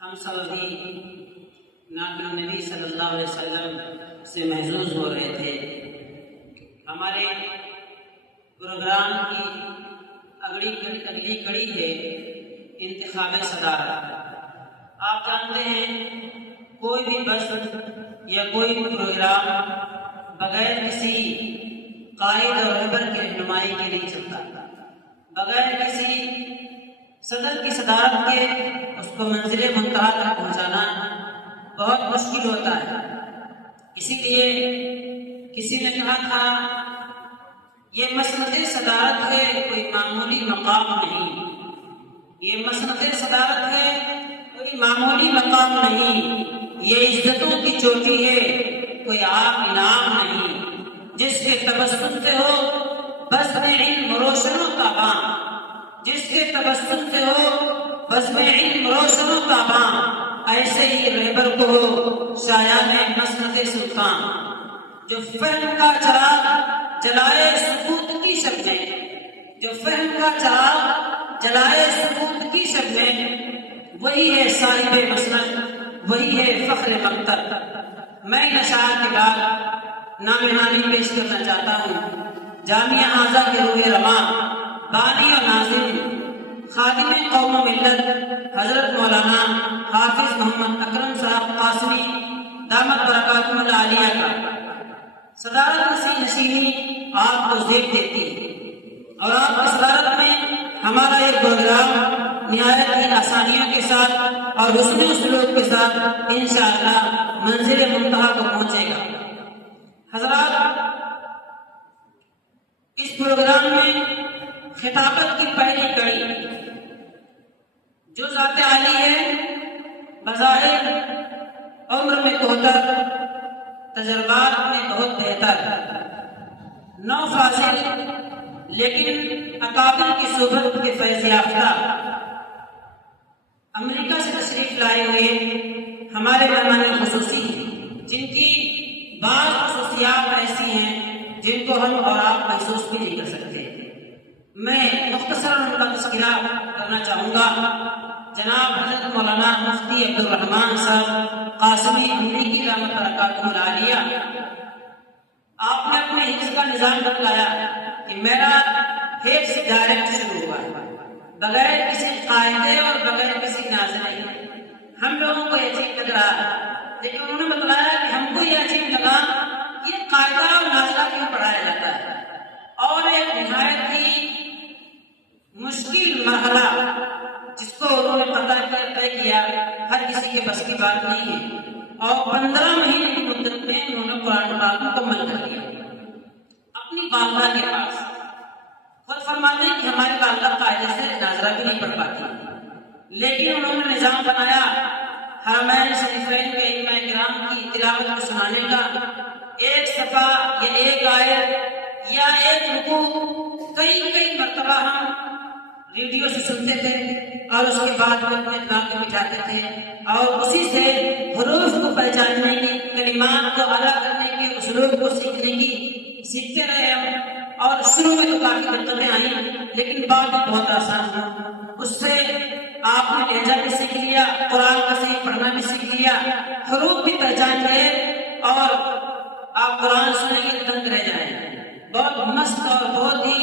ہم سب بھی نعت نبی صلی اللہ علیہ وسلم سے محظوظ ہو رہے تھے۔ ہمارے پروگرام کی اگلی کڑی ہے انتخاب صدارت۔ آپ جانتے ہیں کوئی بھی بس یا کوئی بھی پروگرام بغیر کسی قائد اور رہبر کی رہنمائی کے نہیں چلتا، بغیر کسی صدر کی صدارت کے اس کو منزل منتہا تک پہنچانا بہت مشکل ہوتا ہے۔ اسی لیے کسی نے کہا تھا یہ مسند صدارت ہے، کوئی معمولی مقام نہیں، یہ مسند صدارت ہے، کوئی معمولی مقام نہیں، یہ عزتوں کی چوٹی ہے، کوئی عام انعام نہیں، جس کے تبسم سے ہو بزم علم روشن و تاباں، جس کے تبسم سے ہو بزم علم روشن و تاباں، ایسے ہی رہبر کو ہو شایان مسند سلطان، جو فہم کا چراغ جلائے سکوت کی شب میں، جو فہم کا چراغ جلائے سکوت کی شب میں، وہی ہے صاحب مسند، وہی ہے فخر مقتل۔ میں ان اشعار کے بعد نام نامی پیش کرنا چاہتا ہوں جامعہ اعضا کے روح رواں، بانی و ناظم، خادم قوم و ملت حضرت مولانا حافظ محمد اکرم صاحب قاسمی دامت برکاتہ العالیہ کا۔ صدارت نشینی آپ کو زیب دیتی ہے اور آپ کی صدارت میں ہمارا یہ پروگرام نہایت ہی آسانیوں کے ساتھ اور حسن سلوک کے ساتھ انشاءاللہ منزل منتہا کو پہنچے گا۔ حضرات، اس پروگرام میں خطابت کی پہلی کڑی جو ذات عالی ہے، بظاہر عمر میں کوہتر، تجربات میں بہت بہتر، نو فاضل لیکن اکابر کی صحبت کے فیض یافتہ، امریکہ سے تشریف لائے ہوئے ہمارے مہمان خصوصی، جن کی بعض خصوصیات ایسی ہیں جن کو ہم اور آپ محسوس بھی نہیں کر سکتے۔ میں مختصراً ان کا تذکرہ کرنا چاہوں گا۔ جناب حضرت مولانا مفتی عبدالرحمان صاحب قاسمی امریکی دامت برکاتہ العالیہ، آپ نے اپنے حفظ کا نظام بتلایا کہ میرا حفظ ڈائریکٹ شروع ہوا ہے، بغیر کسی قاعدے اور بغیر کسی ناظرین۔ ہم لوگوں کو یہ چیز لگ رہا ہے، لیکن انہوں نے بتلایا کہ ہم کو یہ چیز لگا کہ یہ قاعدہ اور ناظرہ کیوں پڑھایا جاتا ہے، اور ایک نہایت ہی مشکل مرحلہ جس کو انہوں نے طے کیا، ہر کسی کے بس کی بات نہیں ہے، اور 15 مہینے کی مدت میں انہوں نے قرآن پاک مکمل کر دیا اپنی والدہ کے پاس۔ خود فرماتے ہیں کہ ہماری والدہ قاعدے سے ناظرہ بھی نہیں پڑھ پاتی، لیکن انہوں نے نظام بنایا حرمین شریفین کے ائمہ کرام کی تلاوت کو سنانے کا۔ ایک صفحہ یا ایک آیت یا ایک رکوع کئی مرتبہ ہم ریڈیو سے سنتے تھے اور اس کے بعد میں اپنے دماغ میں بٹھاتے تھے، اور اسی سے حروف کو پہچاننے کی، کلمات کو ادا کرنے کی، اسلوب کو سیکھتے رہے ہم۔ اور شروع میں تو کافی دقتیں آئیں، لیکن بعد میں بہت آسان ہوا۔ اس سے آپ نے لہجہ بھی سیکھ لیا، قرآن کا صحیح پڑھنا بھی سیکھ لیا، حروف بھی پہچان گئے، اور آپ قرآن سنیں گے دنگ رہ جائیں۔ بہت مست اور بہت ہی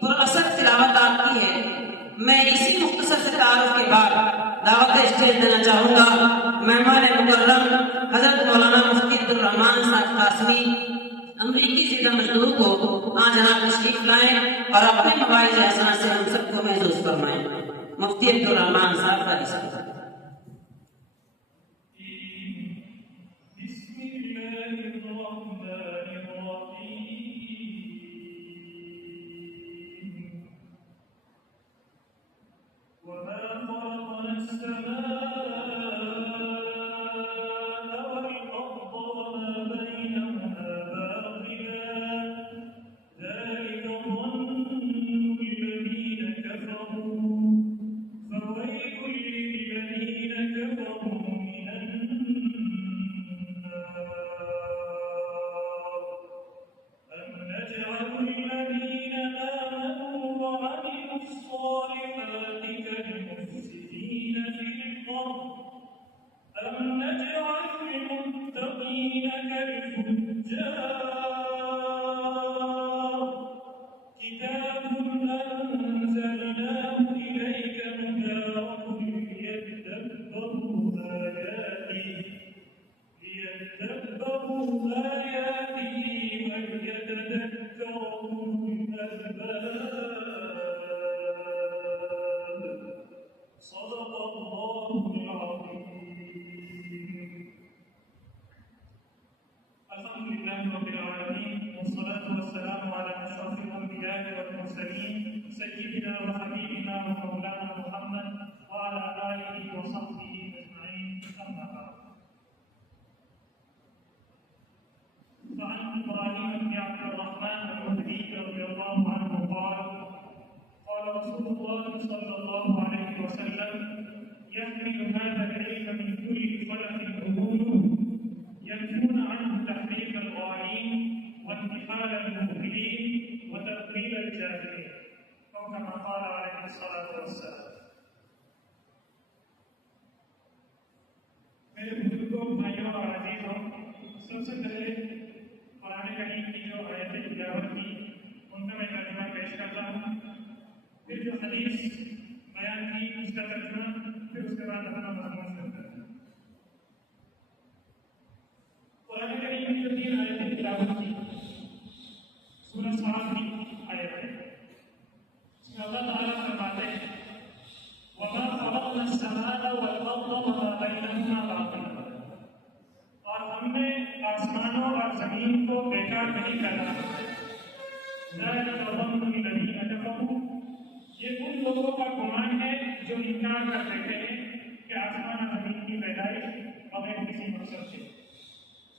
پر اثر تلاوت آپ کی ہے۔ میں اسی مختصر سے تعارف کے بعد دعوت اسٹیج دینا چاہوں گا مہمان مکرم حضرت مولانا مفتی عبدالرحمان صاحب قاسمی امریکی زیدہ مزدور کو جناب تشریف لائیں اور اپنے مواعظ حسنہ سے ہم سب کو محظوظ فرمائیں۔ مفتی عبدالرحمان صاحب علیہ السلام۔ فويل للذين نجعل المتقين كالفجار كتاب أنزلناه إليك مبارك ليدبروا آياته وليتذكر أولو الألباب صدق الله العظيم. الحمد لله رب العالمين والصلاة والسلام على أشرف الأنبياء والمرسلين سيدنا وحبيبنا ومولانا محمد وعلى آله وصحبه أجمعين. أما بعد، فعن إبراهيم بن عبد الرحمن المهدي رضي الله عنه قال قال رسول الله صلى الله عليه وسلم يحمل هذا العلم من كل خلف الأمور ينفون عنه تحريف الغالين وانتحال المبطلين وتقليل الجاهلين، أو كما قال عليه الصلاة والسلام. میرے بزرگوں، بھائیوں اور عزیزوں، سب سے پہلے قرآن کریم کی جو آیتیں تلاوت کی ان کا میں ترجمہ پیش کرتا ہوں، پھر جو حدیث بیان کی اس کا ترجمہ، پھر اس کے بعد اپنا مضمون شروع کرتا ہوں۔ قرآن کریم کی جو 3 آیتیں تلاوت کی سورہ صاد کی آیت ہے، اس میں اللہ تعالیٰ فرماتے ہیں وَمَا خَلَقْنَا السَّمَاءَ وَالْأَرْضَ وَمَا بَيْنَهُمَا بَاطِلًا، اور ہم نے آسمانوں اور زمین کو بیکار نہیں کرنا۔ ذَلِكَ ظَنُّ الَّذِينَ كَفَرُوا، یہ ان لوگوں کا گمان ہے جو انکار کر دیتے ہیں کہ آسمان اور زمین کی پیدائش بغیر کسی مقصد سے۔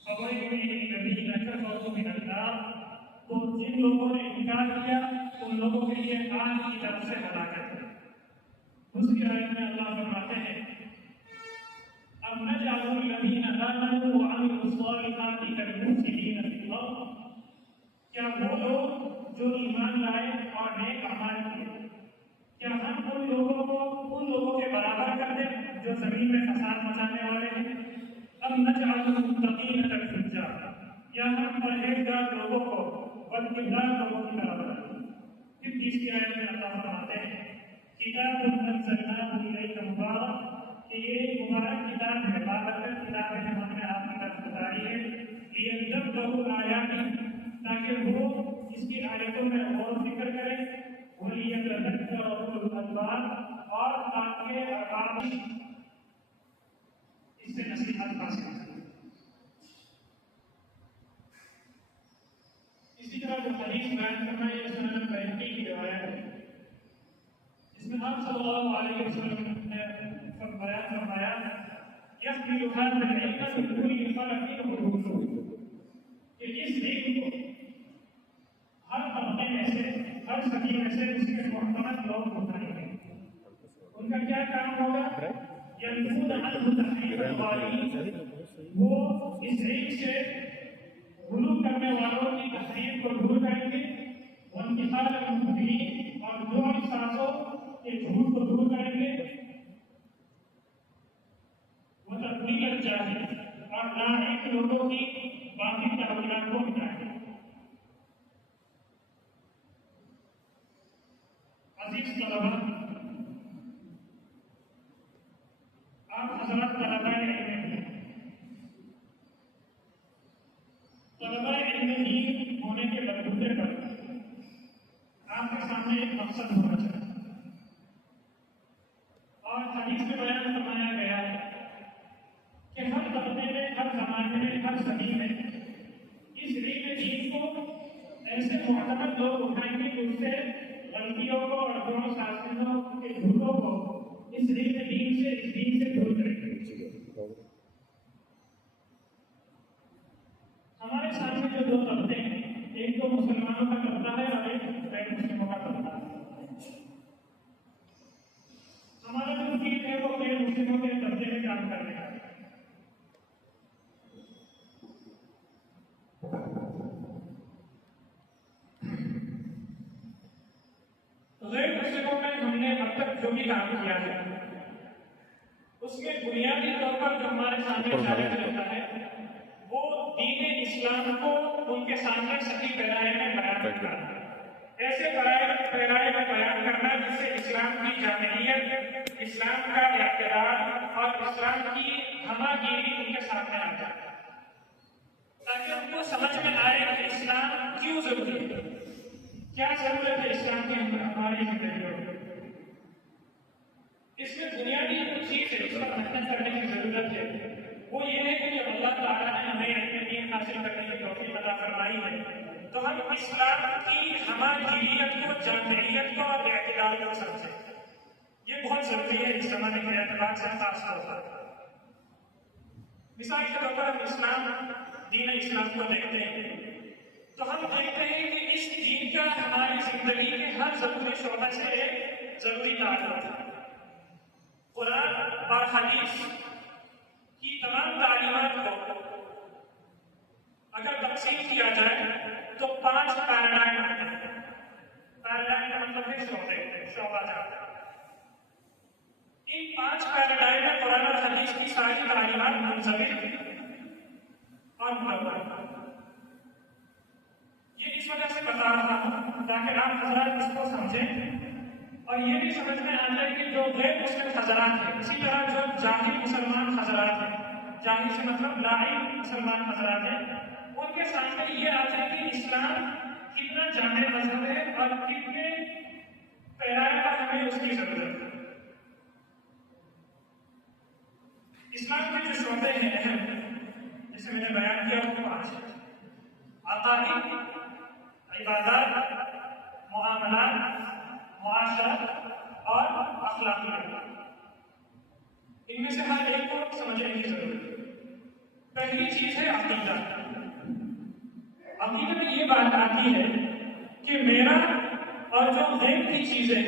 فَوَيْلٌ لِّلَّذِينَ كَفَرُوا مِنَ النَّارِ، تو جن لوگوں نے انکار کیا ان لوگوں کے لیے آگ کی طرف سے ہلاکت ہے۔ دوسری آیت میں اللہ فرماتے ہیں اب نجعل الذین آمنوا وعملوا الصالحات کالمفسدین فی الارض، کیا وہ لوگ جو ایمان لائے اور نیک اعمال کیے، کیا ہم ان لوگوں کے برابر کر دیں جو زمین میں فساد مچانے والے ہیں؟ اب نجعل المتقین کالفجار، یا ہم پرہیزگار لوگوں کو بدکردار لوگوں کی طرح بنائیں۔ پھر تیسری آیت میں اللہ فرماتے ہیں کتاب انزلناہ الیک مبارک، کہ یہ ایک مبارک کتاب ہے، بابرکت کتاب ہے جو ہم نے آپ کی طرف اتاری ہے، لیدبروا آیاتہ، تاکہ وہ اس کی آیتوں میں غور و فکر کریں، ولیتذکر اولو الالباب، اور تاکہ عقاب اس سے نصیحت حاصل کریں۔ اسی طرح جو حدیث بیان فرمائی ہے سنن بہقی کی روایت ہے، اس میں آپ صلی اللہ علیہ وسلم نے بیان فرمایا یحمل هذا العلم من كل خلف الأمور، کہ اس علم کو ہر طبقے میں سے، ہر صدی میں سے اس کے محتمل لوگ اٹھائیں گے۔ ان کا کیا کام ہوگا؟ ينفون عنه تحريف الغالين، وہ اس علم سے غلو کرنے والوں کی تحریر کو دور کریں گے، وانتحال المبطلین، اور جوڑ سازوں کے جھوٹ کو دور کریں گے، وتقلیل الجاہل، اور لاحق لوگوں کی باقی تعویلات کو مٹائیں گے۔ عزیز طلبہ، آپ حضرات طلبہ علم ہیں، طلبہ علم دین ہونے کے بلبوتے پر آپ کے سامنے ایک مقصد ہونا چاہیے، اور حدیث میں بیان فرمایا گیا ہے کہ ہر طبقے میں، ہر زمانے میں، ہر صدی میں اس علم دین کو ایسے معتمد لوگ اٹھائیں گے کہ اس سے غلطیوں کو اور جوڑ سازشوں کے جھوٹوں کو اس علم دین سے، اس دین سے دور کریں گے۔ ہمارے سامنے جو 2 طبقے ہیں، ایک تو مسلمانوں کا طبقہ ہے اور ایک غیر مسلموں کا طبقہ ہے۔ ہمارا جو دین ہے وہ غیر مسلموں کے طبقے میں کام کرنے کا ہے۔ غیر مسلموں میں ہم نے اب تک جو بھی کام کیا ہے اس میں بنیادی طور پر جو ہمارے سامنے اجاگر رہتا ہے وہ دین اسلام کو ان کے سامنے صحیح پیرائے میں بیان کرنا، ایسے پیرائے میں بیان کرنا جس سے اسلام کی جامعیت، اسلام کا اقتدار اور اسلام کی ہمہ گیری ان کے سامنے آ جائے، تاکہ ان کو سمجھ میں آئے کہ اسلام کیوں ضروری ہے، کیا ضرورت ہے اسلام کی ہماری زندگیوں میں۔ اس میں بنیادی جو چیز ہے، اس پر محنت کرنے کی ضرورت ہے، وہ یہ ہے کہ جب اللہ تعالیٰ نے ہمیں اپنے دین حاصل کرنے کی توفیق عطا فرمائی ہے تو ہم اسلام کی ہمہ گیریت کو، جامعیت کو اور اعتدال کو سمجھیں۔ یہ بہت ضروری ہے اس زمانے کے اعتبار سے خاص طور پر۔ مثال کے طور پر ہم دین اسلام کو دیکھتے ہیں تو ہم دیکھتے ہیں کہ اس دین کا ہماری زندگی کے ہر ضروری شعبے سے ایک ضروری تعلق ہے۔ قرآن اور حدیث کی تمام تعلیمات کو اگر تقسیم کیا جائے تو 5 پیراڈائم ہیں۔ پیراڈائم کا مطلب ہے شعبہ جات۔ ان 5 پیراڈائم میں قرآن اور حدیث کی ساری تعلیمات منضبط اور مربوط۔ یہ اس وجہ سے بتا رہا ہوں تاکہ آپ حضرات اس کو سمجھیں اور یہ بھی سمجھ میں آ جائے کہ جو غیر مسلم حضرات ہیں، اسی طرح جو جاہل مسلمان حضرات ہیں، جاہل سے مطلب لاعب مسلمان حضرات ہیں، ان کے سامنے یہ آ جائے کہ اسلام کتنا جامع مذہب ہے اور کتنے پیرائے پر ہمیں اس کی ضرورت ہے۔ اسلام کے جو شعبے ہیں اہم، جیسے میں نے بیان کیا وہ 5 ہیں: عقائد، عبادات، معاملات، معاشرت اور اخلاقیات۔ ان میں سے ہر ایک کو سمجھنے کی ضرورت ہے۔ پہلی چیز ہے عقیدہ۔ عقیدے میں یہ بات آتی ہے کہ میرا اور جو غیب کی چیزیں،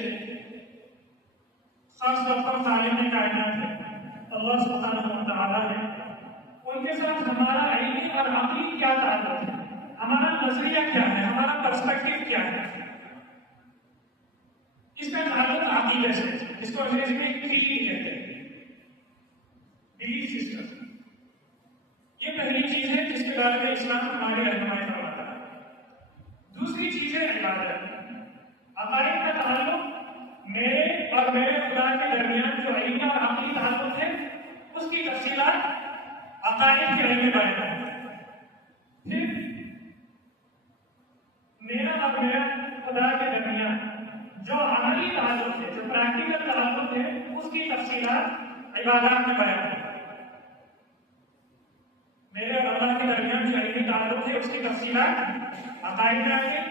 خاص طور پر خالق کائنات ہے، اللہ سبحانہ و تعالیٰ ہے، ان کے ساتھ ہمارا علمی اور عقلی کیا تعلق ہے، ہمارا نظریہ کیا ہے، ہمارا پرسپیکٹو کیا ہے۔ اس کا تعلق عقیدے سے، اس کو انگریزی میں کریڈ کہتے ہیں، بلیف سسٹم۔ یہ پہلی چیز ہے جس کے بارے میں اسلام ہماری رہنمائی فرماتا ہے۔ دوسری چیز ہے عبادت۔ عقائد کا تعلق میرے اور میرے خدا کے درمیان جو علمی اور عقلی تعلق ہے اس کی تفصیلات عقائد کے علم میں بیان ہے۔ پھر میرا اور میرا خدا کے درمیان جو عملی تعلق ہے، جو پریکٹیکل تعلق ہے، اس کی تفصیلات عبادات میں بیان ہے۔ میرے اور اللہ کے درمیان جو علمی تعلق ہے اس کی تفصیلات عقائد میں آ گئی،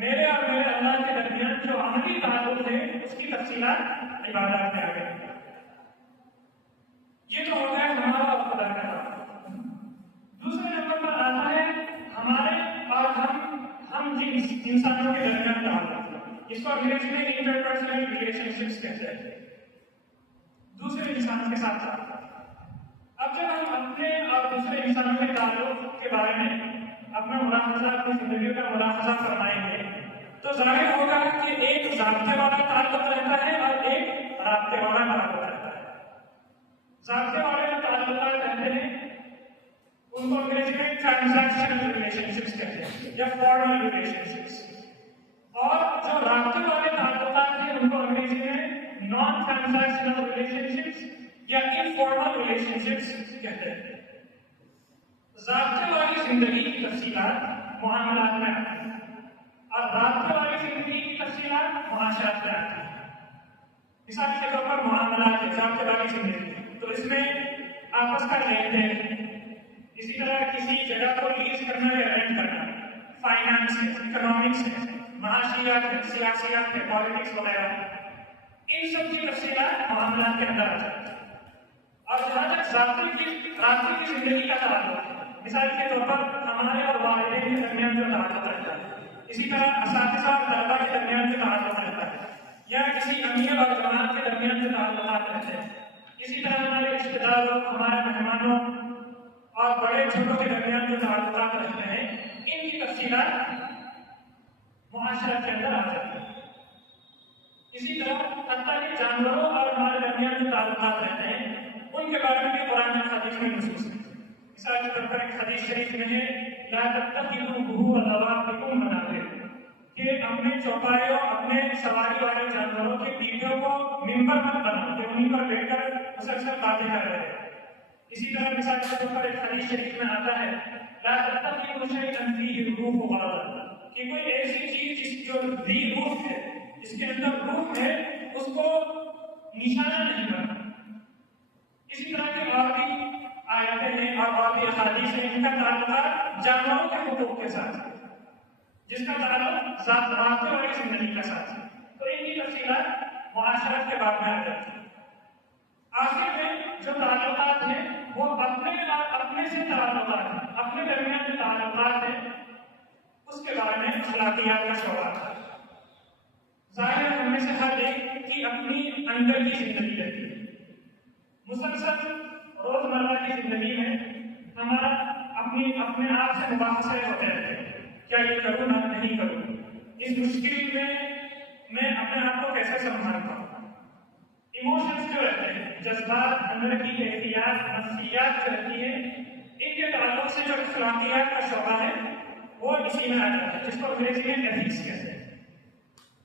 میرے اور میرے اللہ کے درمیان جو عملی تعلق ہے اس کی تفصیلات عبادات میں آ گئی۔ یہ تو ہو گیا ہمارا اور خدا کا تعلق۔ دوسرے نمبر پر آتا ہے ہمارے اور ہم جن انسانوں کے درمیان تعلق، اس کو انگریزی میں انٹرپرسنل ریلیشن شپس کہتے ہیں، دوسرے انسان کے ساتھ ساتھ۔ اب جب ہم اپنے اور دوسرے انسانوں کے تعلق کے بارے میں اپنا ملاحظہ، اپنی زندگی کا ملاحظہ فرمائیں گے تو ظاہر ہوگا کہ ایک ضابطے والا تعلق رہتا ہے اور ایک رابطے والا تعلق رہتا ہے۔ ضابطے والے تعلقات رہتے ہیں ان کو انگریزی میں ٹرانزیکشنل ریلیشن شپس کہتے ہیں یا فارمل ریلیشن شپس، اور جو رابطے والے تعلقات ہیں ان کو انگریزی میں نان ٹرانزیکشنل ریلیشن شپس یا انفارمل ریلیشن شپس کہتے ہیں۔ ضابطے والی زندگی کی تفصیلات معاملات میں آتی ہیں اور رابطے والی زندگی کی تفصیلات معاشرات میں آتی ہیں۔ مثال کے طور پر معاملات ہے، ضابطے والی زندگی، تو اس میں آپس کا لین دین، اسی طرح کسی جگہ کو لیز کرنا یا رینٹ کرنا، فائنانس ہے، اکنامکس ہے، معاشیات ہے، سیاسیات ہے، پالیٹکس وغیرہ، ان سب کی تفصیلات معاملات کے اندر آ جاتی ہیں۔ اور جہاں تک رابطے کی زندگی کا تعلق ہے، مثال کے طور پر ہمارے اور والدین کے درمیان جو تعلق رہتا ہے، اسی طرح اساتذہ اور طلبا کے درمیان جو تعلق رہتا ہے، یا کسی امیر اور جماعت کے درمیان جو تعلقات رہتے ہیں، اسی طرح ہمارے رشتے داروں، ہمارے مہمانوں اور بڑے چھوٹوں کے درمیان جو تعلقات رہتے ہیں، ان کی تفصیلات معاشرت کے اندر آ جاتی ہیں۔ اسی طرح حتیٰ کہ جانوروں اور ہمارے درمیان جو تعلقات رہتے ہیں مجموعی نصوص ہیں. مثال کے طور پر ایک حدیث شریف میں ہے لا تتخذوا قبور دوابکم منابر، کہ اپنے چوپایوں اپنے سواری والے جانوروں کے پیٹھوں کو ممبر مت بناؤ کہ انہیں پر بیٹھ کر مسلسل باتیں کر رہے ہیں. اسی طرح مثال کے طور پر ایک حدیث شریف میں آتا ہے لا تتخذوا شيئا فيه الروح غرضا، کہ کوئی ایسی چیز جس جو ذی روح ہے، جس کے اندر روح ہے، اس کو نشانہ نہیں بنا. اسی طرح کی اور بھی آیتیں ہیں اور بھی احادیث ہیں جن کا تعلق جانوروں کے حقوق کے ساتھ ہے، جس کا تعلق ذات رابطے والی زندگی کے ساتھ ہے. تو ان کی تفصیلات معاشرت کے باب میں آ جاتی ہیں. آخر میں جو تعلقات ہیں وہ اپنے اور اپنے سے تعلقات ہیں، اپنے درمیان جو تعلقات ہیں اس کے بارے میں اخلاقیات کا شعبہ ہے. ظاہر ہے ہم میں سے ہر ایک کی اپنی اندر کی زندگی رہتی ہے. مسلسل روزمرہ کی زندگی میں ہمارا اپنے آپ سے مباحثے ہوتے رہتے ہیں، کیا یہ کروں نہ نہیں کروں، اس مشکل میں اپنے آپ کو کیسے سنبھالتا ہوں. ایموشنز جو رہتے ہیں، جذبات، اندر کی کیفیات، نفسیات جو رہتی ہے، ان کے تعلق سے جو اخلاقیات کا شعبہ ہے وہ اسی میں آ جاتا ہے، جس کو انگریزی میں ایتھکس کہتے ہیں.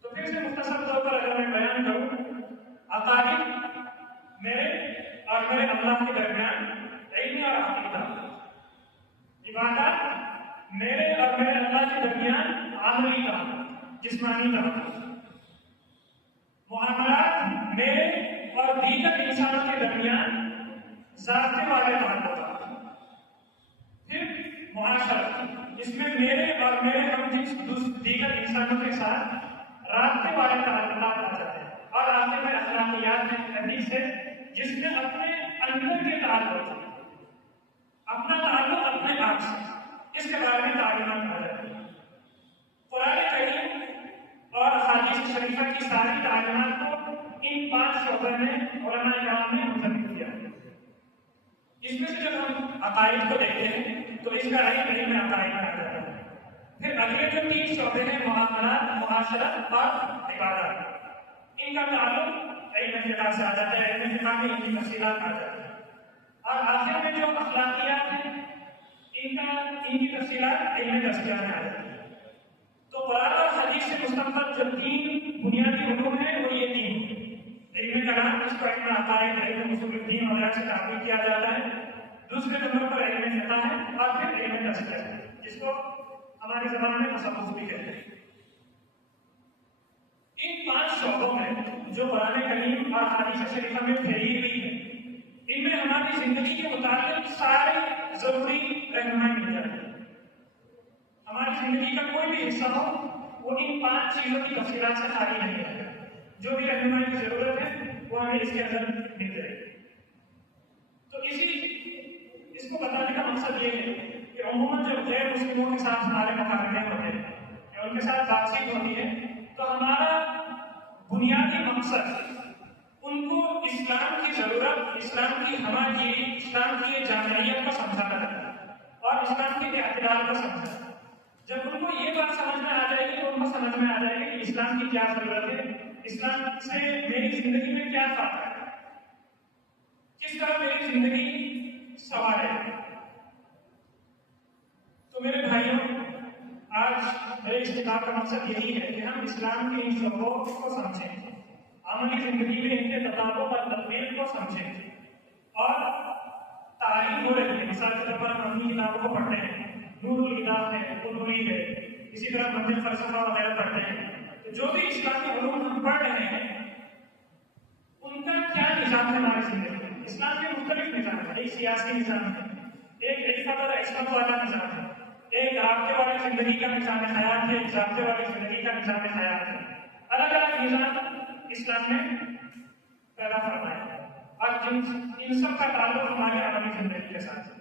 تو پھر سے مختصر طور پر اگر میں بیان کروں، عقائد میرے اور میرے اللہ کے درمیان علم اور عقیدہ، عبادات میرے اور میرے اللہ کے درمیان عملی تعلق، جسمانی تعلق، معاملات میرے اور دیگر انسانوں کے درمیان ذاتی والے تعلقات، پھر معاشرت، اس میں میرے اور میرے ہم دیگر انسانوں کے ساتھ رابطے والے تعلقات آ جاتے ہیں. اور آخر میں اخلاقیات میں حدیث ہے جس میں اپنے اندر کے تعلق، اپنا تعلق اپنے آپ سے، اس کے بارے میں تعلیمات آ جاتی ہیں. قرآن کریم اور احادیث شریفہ کی ساری تعلیمات کو ان 5 شعبوں میں علماء کرام نے منتخب کیا ہے. اس میں سے جب ہم عقائد کو دیکھتے ہیں تو اس کا علم میں عقائد میں آ جاتا ہے. پھر اگلے جو 3 شعبے ہیں معاملات، معاشرت اور عبادات، ان کا تعلق علم فقہ سے آ جاتا ہے، علم فقہ میں ان کی تفصیلات آ جاتی ہیں. اور آخر میں جو اخلاقیات ہیں ان کی تفصیلات علم تزکیہ میں آ جاتی ہیں. تو قرآن اور حدیث سے مستقبل جو 3 بنیادی علوم ہیں وہ یہ 3 ہیں. علم کلام، اس کو علم عقائد، علم اصول الدین وغیرہ سے تعبیر کیا جاتا ہے. دوسرے نمبر پر علم فقہ ہے اور پھر علم تزکیہ ہے، جس کو ہماری زبان میں تصوف بھی کہتے ہیں. ان 5 شعبوں میں جو قرآن کریم اور حدیث شریفہ میں پھیلی ہوئی ہے، ان میں ہماری زندگی کے متعلق سارے ضروری رہنمائی مل جاتی ہے. ہماری زندگی کا کوئی بھی حصہ ہو وہ ان 5 چیزوں کی تفصیلات سے خالی نہیں رہے گا. جو بھی رہنمائی کی ضرورت ہے وہ ہمیں اس کے اندر مل جائے گی. تو اس کو بتانے کا مقصد یہ ہے کہ عموماً جب غیر مسلموں کے ساتھ ہمارے مقابلے ہوتے ہیں یا ان کے ساتھ بات چیت ہوتی ہے تو ہمارا بنیادی مقصد ان کو اسلام کی ضرورت، اسلام کی ہمہ گیری، اسلام کی جامعیت کو سمجھانا ہے اور اسلام کے اعتدال کو سمجھانا. جب ان کو یہ بات سمجھ میں آ جائے گی تو ان کو سمجھ میں آ جائے گی کہ اسلام کی کیا ضرورت ہے، اسلام سے میری زندگی میں کیا فائدہ ہے، کس طرح میری زندگی سوار ہے. تو میرے بھائیوں، آج میرے اس کتاب کا مقصد یہی ہے کہ ہم اسلام کے ان شعبوں کو سمجھیں، عملی زندگی میں ان کے تطابق اور تطبیق کو سمجھیں. اور تعلیم ہو رہی ہے، مثال کے طور پر ہم اپنی کتابوں کو پڑھتے ہیں، نور الکتاب ہے، قرآن ہے، اسی طرح منطق، فلسفہ وغیرہ پڑھتے ہیں. تو جو بھی اسلامی علوم ہم پڑھ رہے ہیں ان کا کیا نظام ہے ہماری زندگی میں. اسلام کے مختلف نظام ہیں. ایک سیاسی نظام ہے، ایک عفت اور عصمت والا نظام ہے، ایک رابطے والی زندگی کا نظام حیات ہے، ایک ضابطے والی زندگی کا نظام حیات ہے. الگ الگ نظام اسلام نے پیدا فرمایا ہے اور ان سب کا تعلق ہمارے عملی زندگی کے ساتھ ہے.